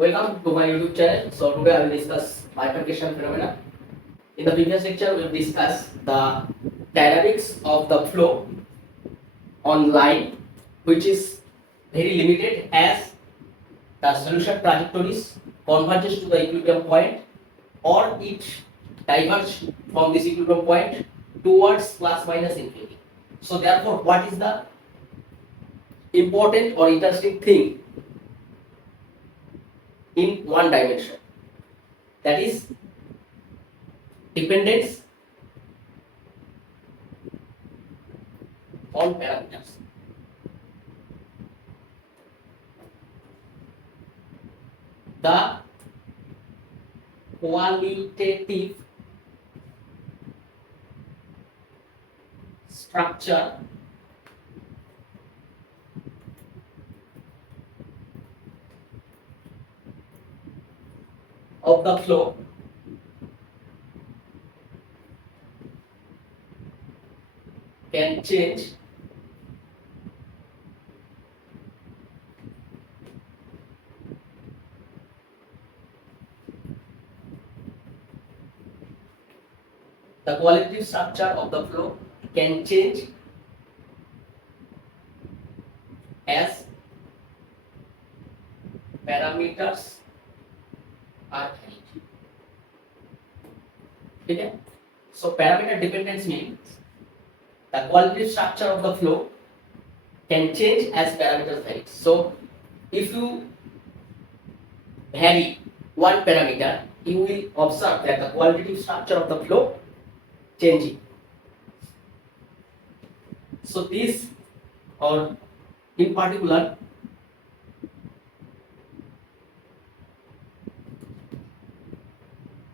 Welcome to my YouTube channel. So today I will discuss bifurcation phenomena. In the previous lecture, we will discuss the dynamics of the flow on line, which is very limited as the solution trajectories converges to the equilibrium point or it diverges from this equilibrium point towards plus minus infinity. So therefore, what is the important or interesting thing in one dimension? That is dependence on parameters. The qualitative structure of the flow can change the qualitative structure of the flow can change as parameters are varied. Okay? So parameter dependence means the qualitative structure of the flow can change as parameters vary. So if you vary one parameter, you will observe that the qualitative structure of the flow changing. So this, or in particular,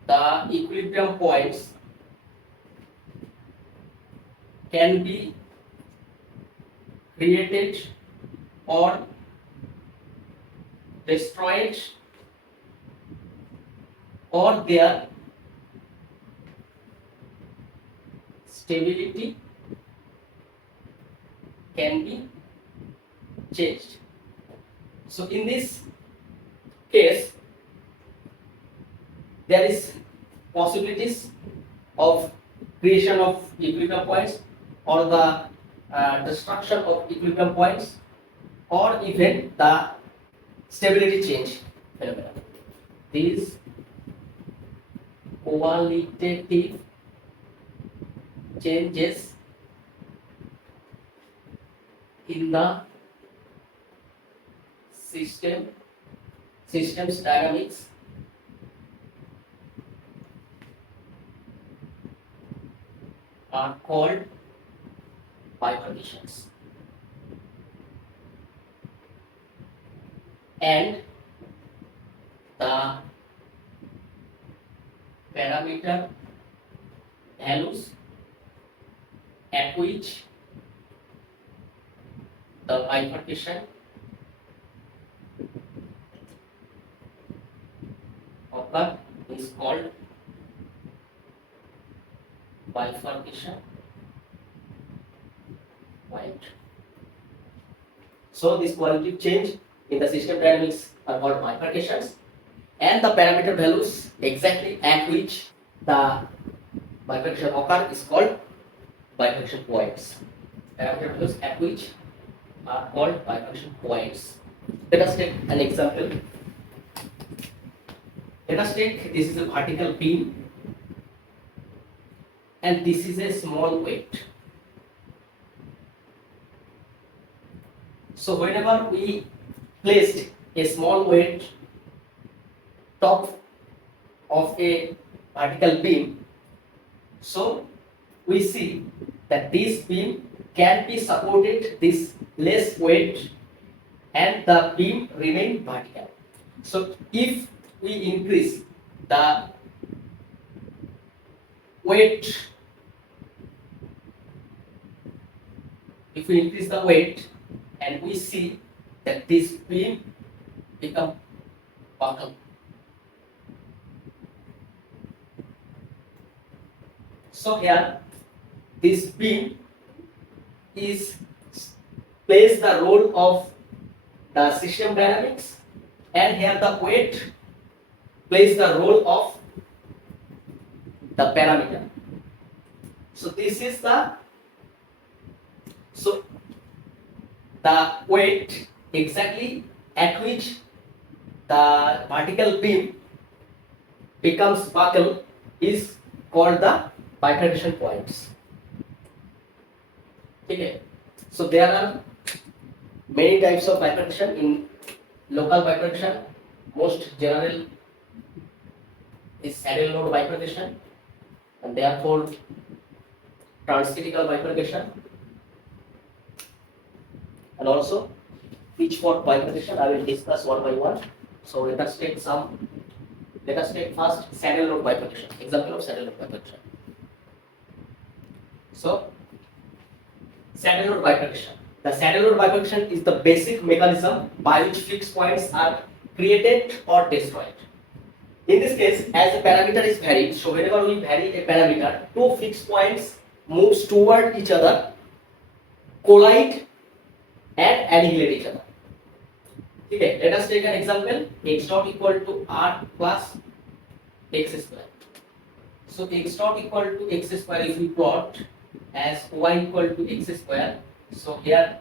the equilibrium points can be created or destroyed, or their stability can be changed. So in this case, there is possibilities of creation of equilibrium points or the destruction of equilibrium points, or even the stability change phenomena. These qualitative changes in the system's dynamics are called bifurcations, and the parameter values at which the bifurcation occur is called bifurcation point. So this qualitative change in the system dynamics are called bifurcations, and the parameter values exactly at which the bifurcation occur is called bifurcation points. Parameter values at which are called bifurcation points. Let us take an example. Let us take, this is a vertical beam and this is a small weight. So whenever we placed a small weight top of a vertical beam, so we see that this beam can be supported this less weight and the beam remain vertical. So if we increase the weight, and we see that this beam become buckle. So here this beam is plays the role of the system dynamics and here the weight plays the role of the parameter. So this is so the weight exactly at which the vertical beam becomes buckle is called the bifurcation points. Okay. So there are many types of bifurcation. In local bifurcation, most general is saddle node bifurcation, and therefore transcritical bifurcation, and also pitchfork bifurcation. I will discuss one by one. So let us take first saddle node bifurcation. Example of saddle node bifurcation. So saddle node bifurcation. The saddle node bifurcation is the basic mechanism by which fixed points are created or destroyed. In this case, as a parameter is varied, so whenever we vary a parameter, two fixed points moves toward each other, collide and annihilate each other. Okay, let us take an example. X dot equal to r plus x square. So x dot equal to x square if we plot as y equal to x square. So here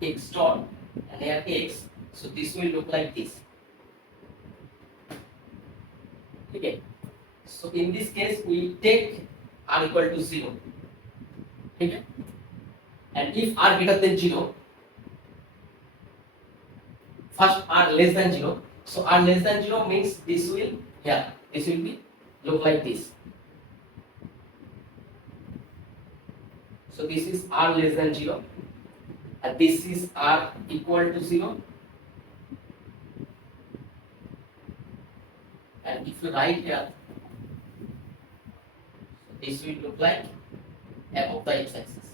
x dot and here x. So this will look like this. Okay. So in this case we take r equal to 0. Okay. And if r greater than 0, first r less than 0. So r less than 0 means this will be look like this. So this is r less than 0 and this is r equal to 0. And if you write here, this will look like above the x-axis.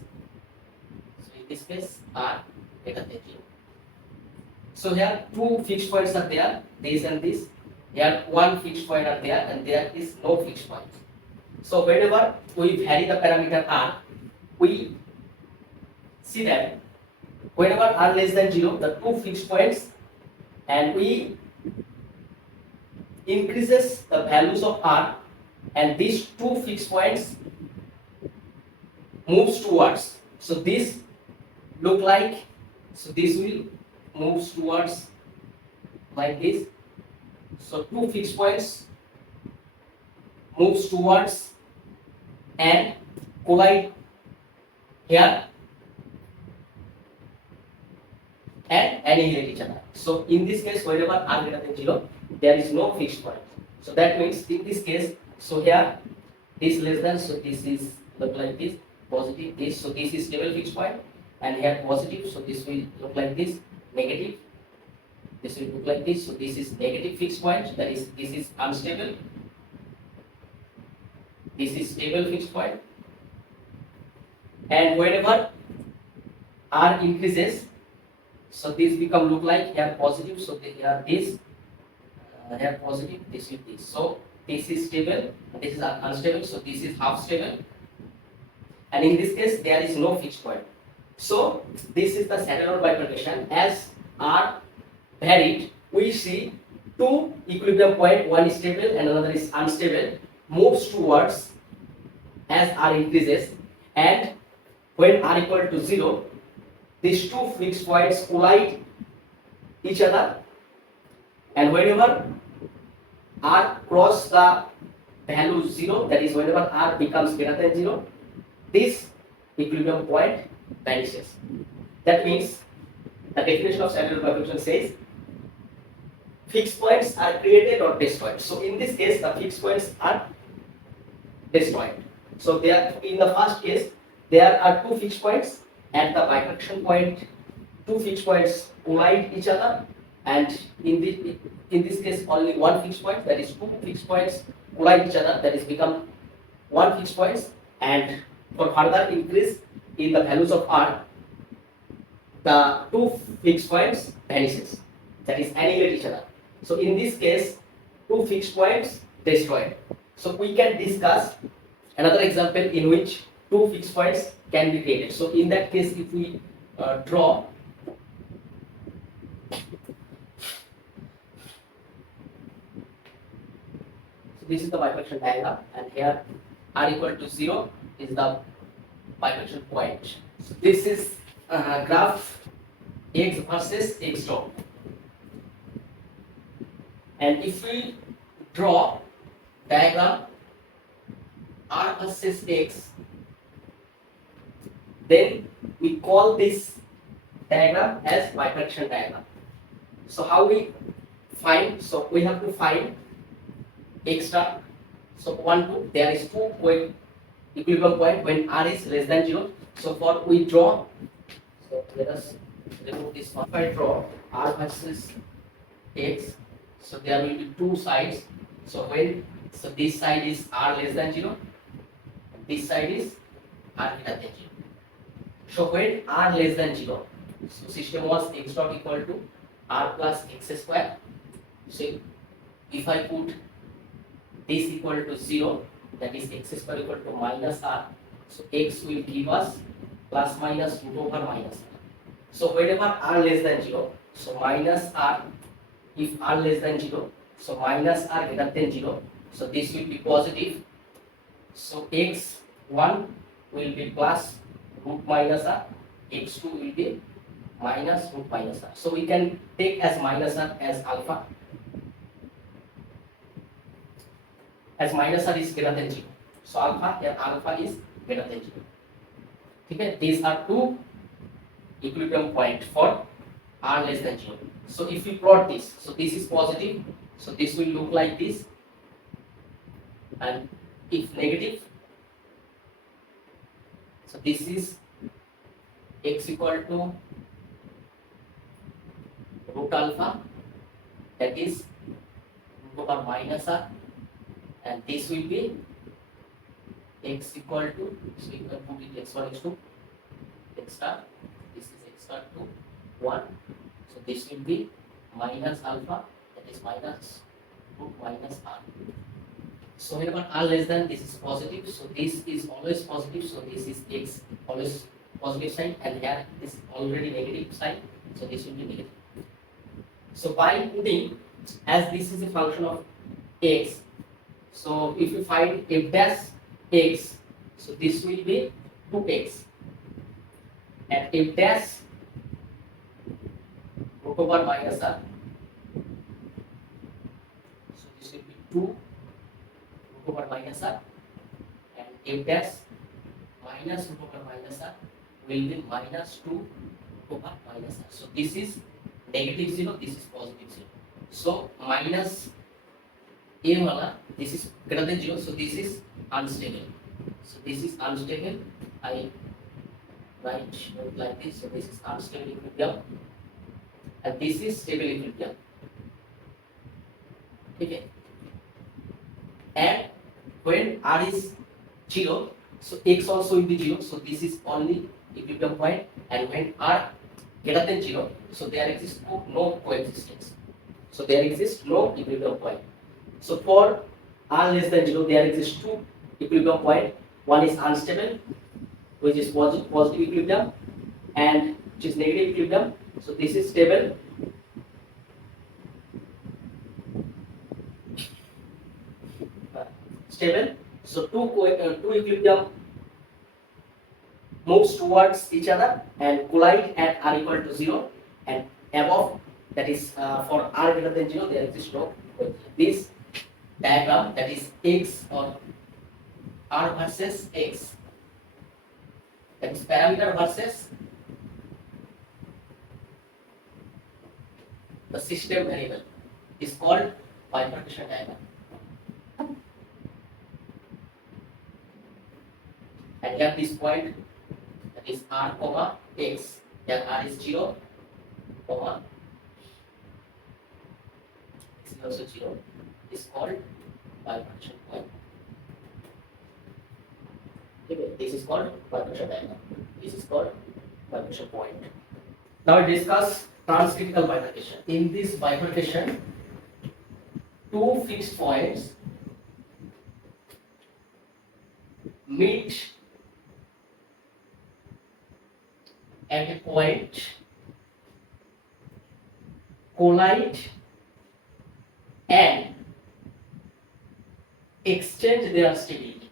So in this case, r greater than 0. So here two fixed points are there, this and this. Here one fixed point are there, and there is no fixed point. So whenever we vary the parameter r, we see that whenever r less than 0, the two fixed points, and we increases the values of r, and these two fixed points moves towards. So this look like, so this will moves towards like this. So two fixed points moves towards and collide here and annihilate each other. So in this case, whenever r greater than 0, there is no fixed point. So that means in this case, so here this less than, so this is look like this, positive this, so this is stable fixed point, and here positive, so this will look like this, negative, this will look like this, so this is negative fixed point, that is this is unstable, this is stable fixed point, and whenever r increases, so this become look like here positive, so here this, here positive, this is this, so this is stable, this is unstable, so this is half stable, and in this case there is no fixed point. So this is the saddle node bifurcation. As r varied, we see two equilibrium point, one is stable and another is unstable, moves towards as r increases, and when r equal to 0, these two fixed points collide each other, and whenever r cross the value 0, that is whenever r becomes greater than 0, this equilibrium point vanishes. That means the definition of saddle node bifurcation says fixed points are created or destroyed. So in this case, the fixed points are destroyed. So there, in the first case, there are two fixed points at the bifurcation point. Two fixed points collide each other, and in this case only one fixed point, that is two fixed points collide each other, that is become one fixed points, and for further increase in the values of r, the two fixed points vanishes, that is annihilate each other. So in this case, two fixed points destroyed. So we can discuss another example in which two fixed points can be created. So in that case, if we draw this is the bifurcation diagram, and here r equal to 0 is the bifurcation point. So this is graph x versus x dot, and if we draw diagram r versus x, then we call this diagram as bifurcation diagram. So how we find? So we have to find x dot. So 1 2, there is 2 point equilibrium point when r is less than 0. So for we draw, so let us remove this one. If I draw r versus x, so there will be two sides. So this side is r less than 0, this side is r greater than 0. So when r less than 0, so system was x dot equal to r plus x square. So if I put this equal to 0, that is x square equal to minus r, so x will give us plus minus root over minus r. So whenever r less than 0, so minus r, if r less than 0, so minus r greater than 0, so this will be positive. So x1 will be plus root minus r, x2 will be minus root minus r. So we can take as minus r as alpha, as minus r is greater than 0. So alpha is greater than 0. Okay, these are two equilibrium point for r less than 0. So if we plot this, so this is positive, so this will look like this, and if negative, so this is x equal to root alpha, that is root over minus r, and this will be x equal to, so you can put it x1 x2 x star, this is x star to 1, so this will be minus alpha, that is minus root minus r. So whenever r less than, this is positive, so this is always positive, so this is x always positive sign, and here is already negative sign, so this will be negative. So by putting, as this is a function of x, so if you find f dash x, so this will be 2x, and f dash root over minus r, so this will be 2 root over minus r, and f dash minus root over minus r will be minus 2 root over minus r. So this is negative 0, this is positive 0. So minus a wala, this is greater than 0, so this is unstable. So this is unstable. I write it like this. So this is unstable equilibrium, and this is stable equilibrium. Okay. And when r is 0, so x also will be 0. So this is only equilibrium point, and when r greater than 0, so there exists no coexistence. So there exists no equilibrium point. So for r less than 0, there exists two equilibrium point. One is unstable, which is positive equilibrium, and which is negative equilibrium. So this is stable. Stable. So two equilibrium moves towards each other and collide at r equal to 0, and above, that is for r greater than 0, there exists no. This diagram, that is x or r versus x, that is parameter versus the system variable, is called bifurcation diagram. And here this point, that is r comma x, here r is 0 comma x is also 0, is called bifurcation point. Okay, this is called bifurcation diagram. This is called bifurcation point. Now we discuss transcritical bifurcation. In this bifurcation, two fixed points meet at a point, collide, and exchange their stability.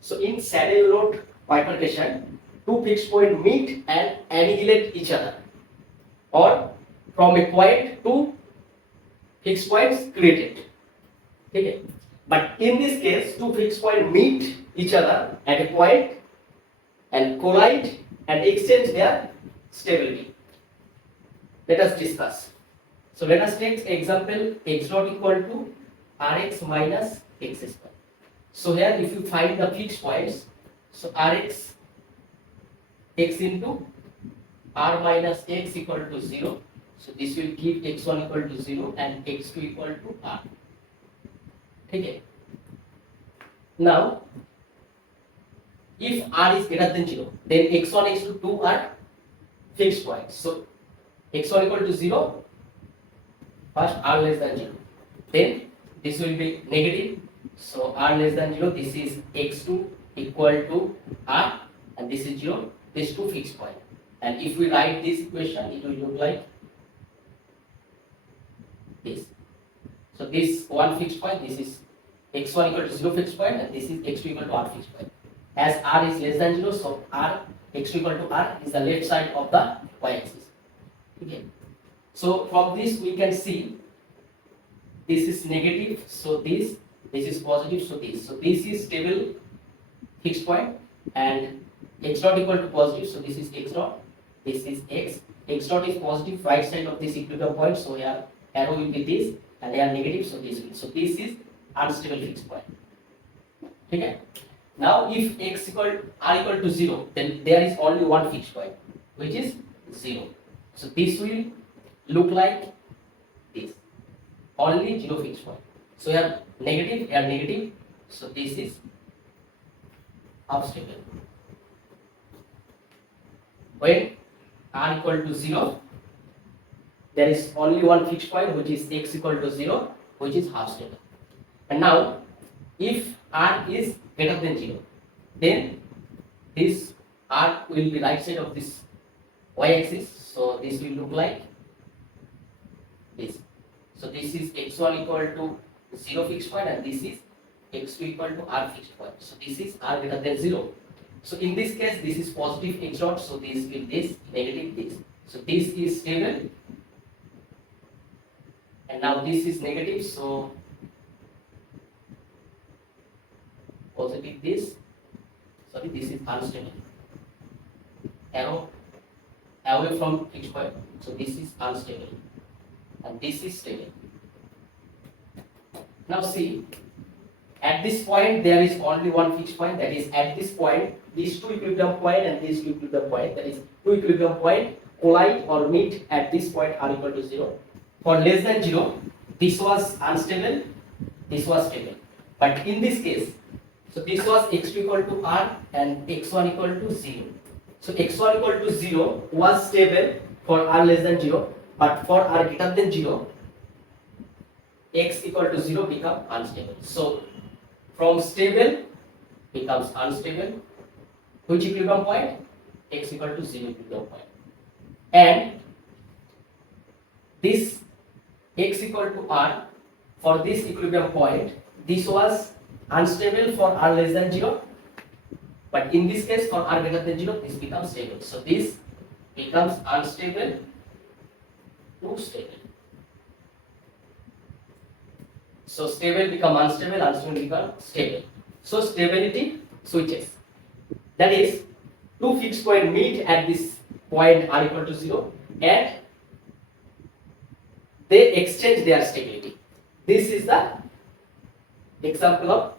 So in saddle node bifurcation, two fixed points meet and annihilate each other, or from a point two fixed points created. Okay. But in this case, two fixed points meet each other at a point and collide and exchange their stability. Let us discuss. So let us take example x dot equal to rx minus x square. So here if you find the fixed points, so rx x into r minus x equal to 0. So this will give x1 equal to 0 and x2 equal to r. Okay. Now if r is greater than 0, then x1 x2 2 are fixed points. So x1 equal to 0, first r less than 0, then this will be negative, so r less than 0, this is x2 equal to r and this is 0, this two fixed point. And if we write this equation, it will look like this. So this one fixed point, this is x1 equal to 0 fixed point and this is x2 equal to r fixed point. As r is less than 0, so r x2 equal to r is the left side of the y-axis. Okay. So from this we can see this is negative, so this is positive, so this. So this is stable fixed point and x dot equal to positive, so this is x dot, this is x. X dot is positive, right side of this equilibrium point, so here arrow will be this and here negative, so this will. So this is unstable fixed point. Okay. Now if x equal r equal to 0, then there is only one fixed point, which is 0. So this will look like this, only 0 fixed point. So here negative, so this is unstable. When r equal to 0, there is only one fixed point, which is x equal to 0, which is half stable. And now if r is greater than 0, then this r will be right side of this y-axis, so this will look like this. So this is x1 equal to 0 fixed point and this is x2 equal to r fixed point. So this is r greater than 0. So in this case, this is positive x dot, so this will this, negative this. So this is stable and now this is negative, so positive this, sorry, this is unstable. Arrow away from fixed point, so this is unstable and this is stable. Now see, at this point there is only one fixed point, that is at this point these two equilibrium point and this two equilibrium point, that is two equilibrium point collide or meet at this point r equal to 0. For less than 0, this was unstable, this was stable. But in this case, so this was x2 equal to r and x1 equal to 0. So x1 equal to 0 was stable for r less than 0, but for r greater than 0, x equal to 0 become unstable. So from stable becomes unstable. Which equilibrium point? X equal to 0 equilibrium point. And this x equal to r, for this equilibrium point, this was unstable for r less than 0, but in this case for r greater than 0, this becomes stable. So this becomes unstable to stable. So stable become unstable, unstable become stable. So stability switches. That is, two fixed point meet at this point r equal to 0 and they exchange their stability. This is the example of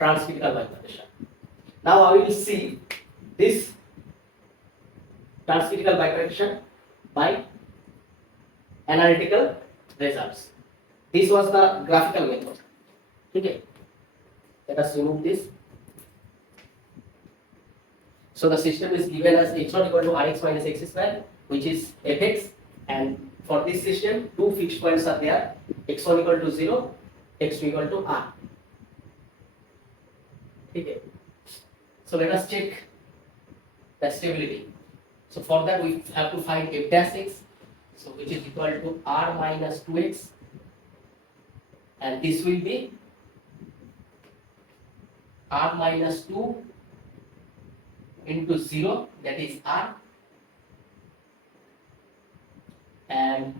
transcritical bifurcation. Now I will see this transcritical bifurcation by analytical results. This was the graphical method. Okay. Let us remove this. So the system is given as x1 equal to rx minus x square, which is fx, and for this system, two fixed points are there, x1 equal to 0, x2 equal to r. Okay. So let us check the stability. So for that we have to find f dash x. so which is equal to r minus 2x, and this will be r minus 2 into 0, that is r, and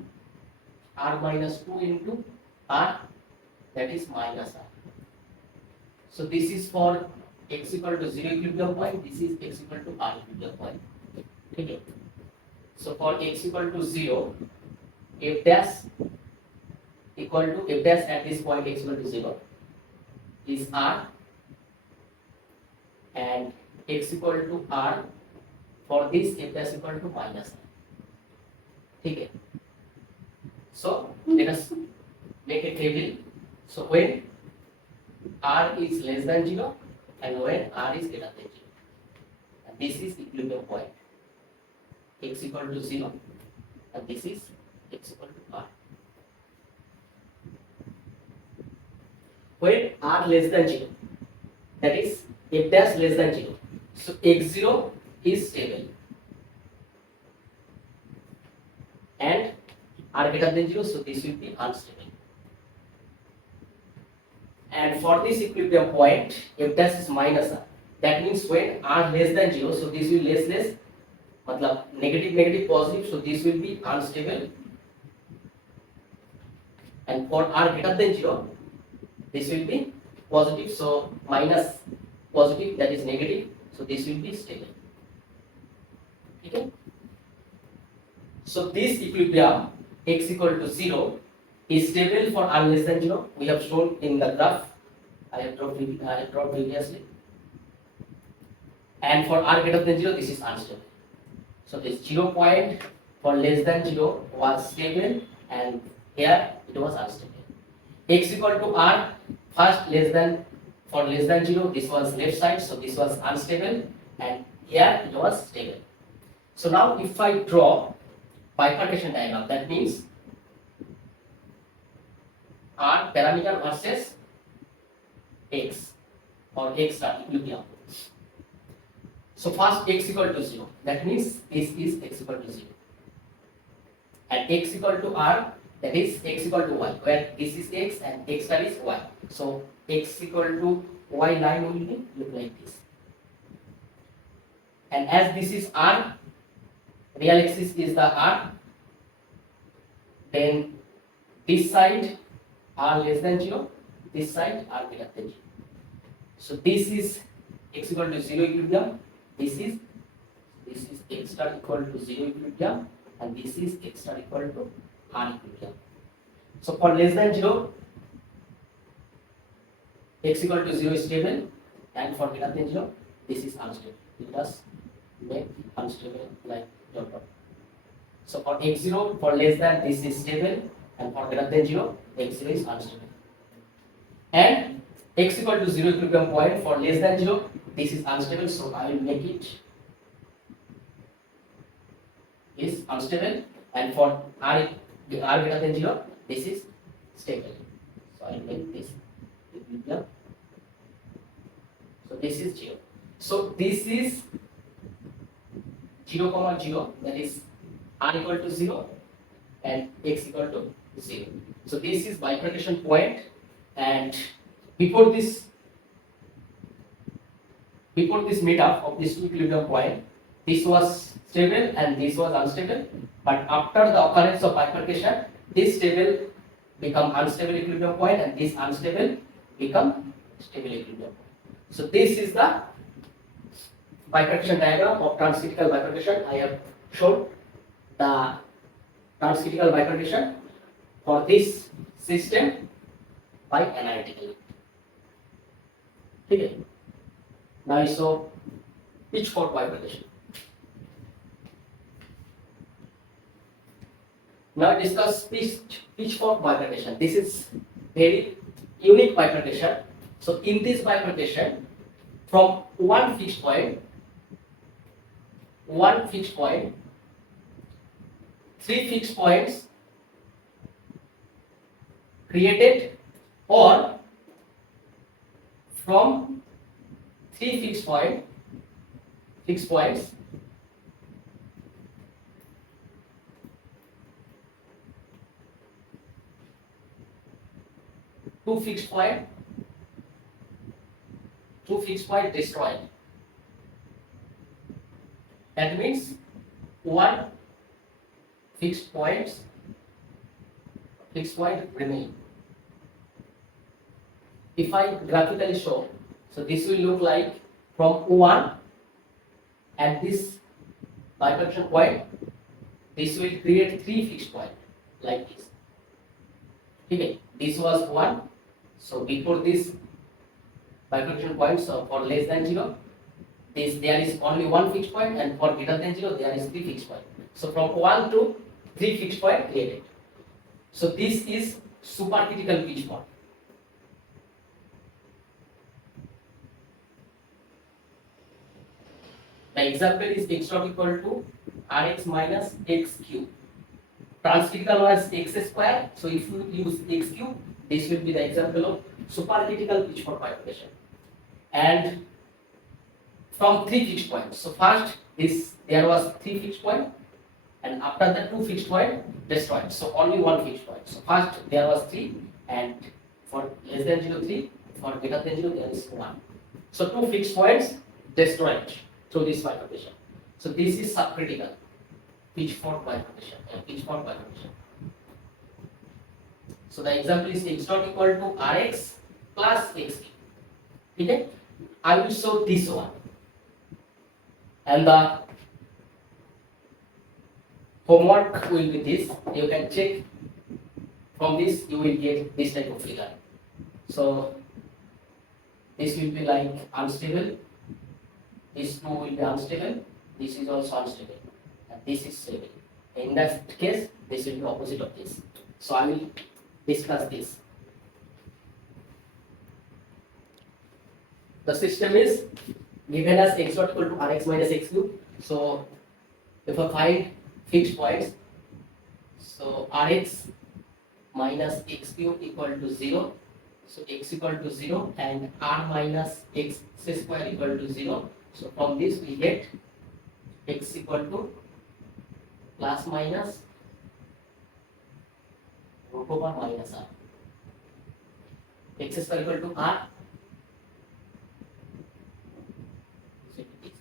r minus 2 into r, that is minus r. So this is for x equal to 0 equilibrium point, this is x equal to r equilibrium point. Okay. So for x equal to 0, f dash equal to f dash at this point x equal to 0 is r, and x equal to r for this f dash equal to minus r. Okay. So let us make a table. So when r is less than 0 and when r is greater than 0, and this is equilibrium point, x equal to 0, and this is x equal to r. When r less than 0, that is f dash less than 0, so x0 is stable, and r greater than 0, so this will be unstable. And for this equilibrium point, f dash is minus r. That means when r less than 0, so this will less, matlab negative positive, so this will be unstable. And for r greater than 0, this will be positive, so minus positive, that is negative, so this will be stable. Okay. So this equilibrium x equal to 0 is stable for r less than 0. We have shown in the graph I have drawn previously. And for r greater than 0, this is unstable. So this 0 point for less than 0 was stable, and here it was unstable. X equal to r, first for less than 0, this was left side, so this was unstable, and here it was stable. So now if I draw bifurcation diagram, that means r parameter versus x, or x star equilibrium. So first x equal to 0, that means this is x equal to 0, and x equal to r, that is x equal to y, where this is x and x star is y. So x equal to y line will look like this. And as this is r, real axis is the r, then this side r less than 0, this side r greater than 0. So this is x equal to 0 equilibrium, this is x star equal to 0 equilibrium, and this is x star equal to r equilibrium. So for less than 0, x equal to 0 is stable, and for greater than 0, this is unstable. Let us make unstable like dot dot. So for x0, for less than, this is stable, and for greater than 0, x0 is unstable. And x equal to 0 equilibrium point, for less than 0, this is unstable, so I will make it is unstable, and for r greater than 0, this is stable. So I will make this equilibrium. So this is 0. So this is 0, 0, that is r equal to 0 and x equal to 0. So this is bifurcation point, and before this meetup of these two equilibrium point, this was stable and this was unstable, but after the occurrence of bifurcation, this stable become unstable equilibrium point and this unstable become stable equilibrium point. So this is the bifurcation diagram of transcritical bifurcation. I have shown the transcritical bifurcation for this system by analytically. Okay. Now I show pitchfork bifurcation. Now discuss pitchfork bifurcation. This is very unique bifurcation. So in this bifurcation, from one fixed point, three fixed points created, or from three fixed points two fixed point destroyed. That means one fixed point remain. If I graphically show, so this will look like from 1 at this bifurcation point, this will create three fixed points like this. Okay, this was 1. So before this bifurcation point, so for less than 0, there is only one fixed point, and for greater than 0, there is three fixed points. So from 1 to 3 fixed point created. So this is supercritical pitch point. The example is x dot equal to rx minus x cube. Transcritical was x square. So if you use x cube, this will be the example of supercritical pitch for bifurcation. And from three fixed points. So first there was three fixed point, and after that two fixed point destroyed. So only one fixed point. So first there was 3, and for less than 0 3, for greater than 0 there is 1. So two fixed points destroyed through this bifurcation. So this is subcritical pitchfork bifurcation. So the example is x dot equal to rx plus x cube. Okay, I will show this one, and the homework will be this. You can check from this, you will get this type of figure. So this will be like unstable, this 2 will be unstable, this is also unstable, and this is stable. In that case, this will be opposite of this. So I will discuss this. The system is given as x dot equal to rx minus x cube. So if I find fixed points, so rx minus x cube equal to 0, so x equal to 0, and r minus x square equal to 0. So from this we get x equal to plus minus root over minus r. X square equal to r. So it is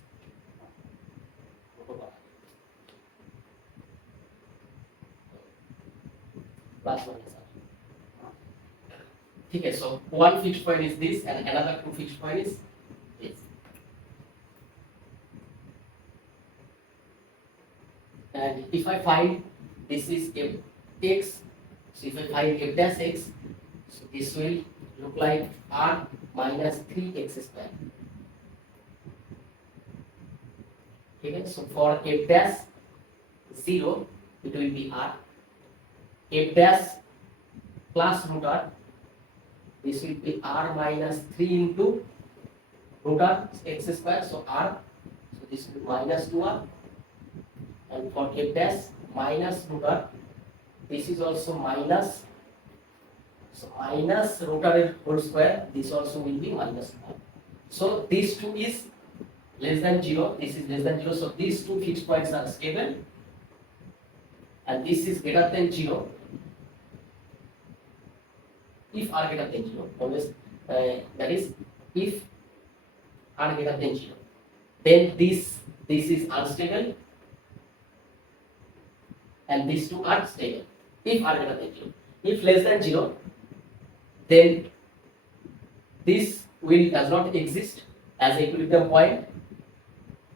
root over r. Plus minus r. Okay, so one fixed point is this, and another two fixed point is this. And if I find this is x, so if I find f dash x, so this will look like r minus 3x square. Okay, so for f dash 0, it will be r. F dash plus root r, this will be r minus 3 into root r x square, so r, so this will be minus 2r. And for f dash minus root r, this is also minus, so minus root r whole square, this also will be minus 1. So these two is less than 0, this is less than 0, so these two fixed points are stable, and this is greater than 0. If r greater than 0, always that is if r greater than 0, then this is unstable, and these two are stable. If r greater than 0, if less than 0, then this does not exist as equilibrium point,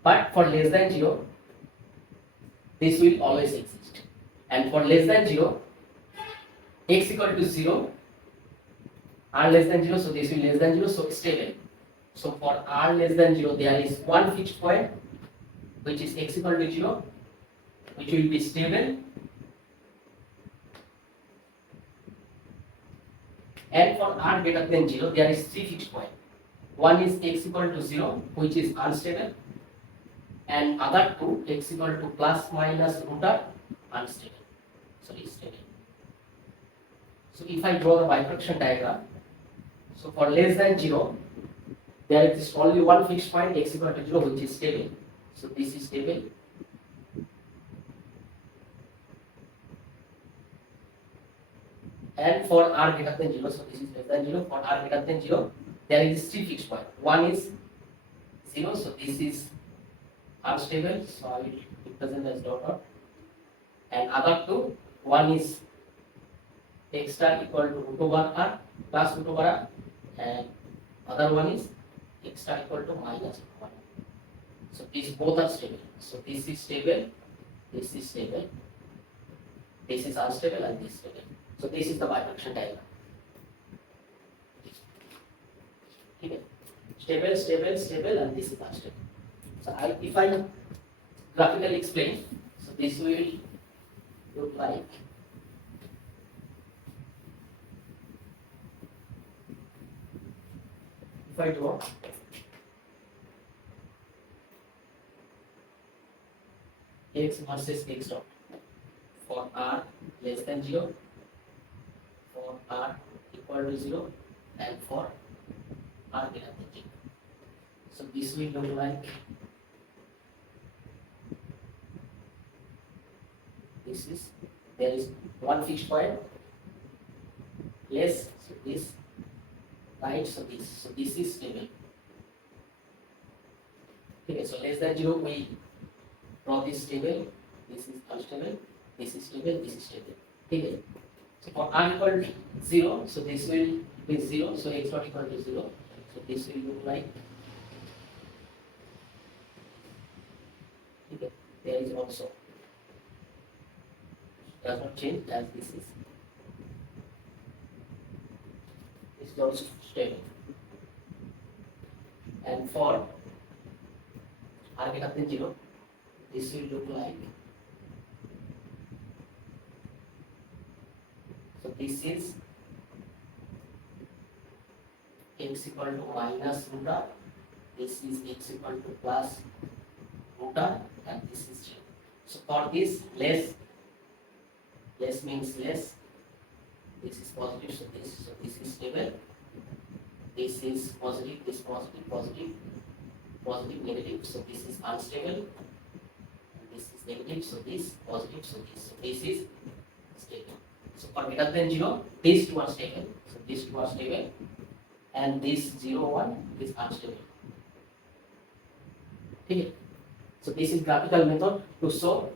but for less than 0, this will always exist. And for less than 0, x equal to 0, r less than 0, so this will less than 0, so stable. So for r less than 0, there is one fixed point which is x equal to 0, which will be stable, and for r greater than 0, there is three fixed points. One is x equal to 0, which is unstable, and other two, x equal to plus minus root r, unstable. Sorry, stable. So if I draw the bifurcation diagram, so for less than 0, there is only one fixed point x equal to 0, which is stable. So this is stable. And for r greater than 0, so this is less than 0. For r greater than 0, there is three fixed point. One is 0, so this is unstable, so I will represent as dot dot. And other two, one is x star equal to root over r plus root over r, and other one is x star equal to minus 1. So these both are stable. So this is stable, this is stable, this is unstable, and this is stable. So this is the bifurcation diagram. Okay. Stable, stable, stable, and this is unstable. So if I graphically explain, so this will look like if I draw x versus x dot for r less than 0, for r equal to 0, and for r greater than 0. So this will look like this is, there is one fixed point, less, so this, right, so this is stable. Okay, so less than 0 we draw this stable, this is unstable, this is stable, this is stable. Okay, so for r equal to 0, so this will be 0, so x dot equal to 0, so this will look like, okay, there is also, does not change as this is also stable. And for r greater than 0, this will look like, so this is x equal to minus root r, this is x equal to plus root r, and this is 0. So for this, less means less, this is positive, so this is stable, this is positive, this positive, positive, positive, negative, so this is unstable, and this is negative, so this positive, so this is stable. So for greater than 0, these two are stable, so these two are stable, and this 0, 1 is unstable. Okay. So this is graphical method to show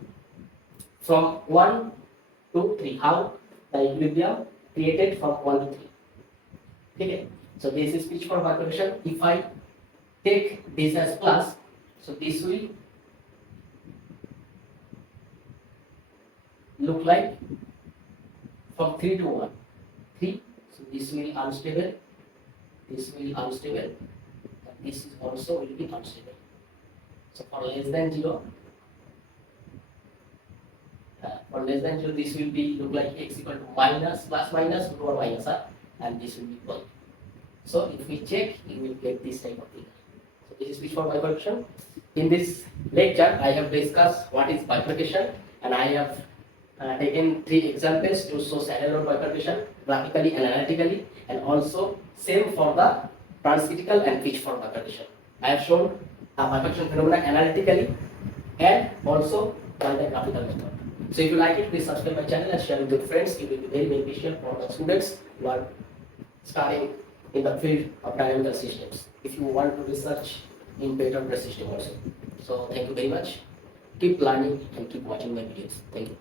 from 1 to 3 how the equilibrium created from 1 to 3. Okay. So this is pitch for bifurcation. If I take this as plus, so this will look like from 3 to 1. 3, so this will unstable, this will unstable, and this is also will be unstable. So for less than 0, this will be look like x equal to minus, plus minus, root over minus r, and this will be equal. So if we check, you will get this type of thing. So this is pitch for bifurcation. In this lecture, I have discussed what is bifurcation, and I have taken 3 examples to show standalone bifurcation graphically and analytically, and also same for the transcritical and pitch for bifurcation. I have shown the bifurcation phenomena analytically and also by the graphical method. So if you like it, please subscribe my channel and share with your friends. It will be very beneficial for the students who are starting in the field of dynamical systems, if you want to research in pattern system also. So thank you very much. Keep learning and keep watching my videos. Thank you.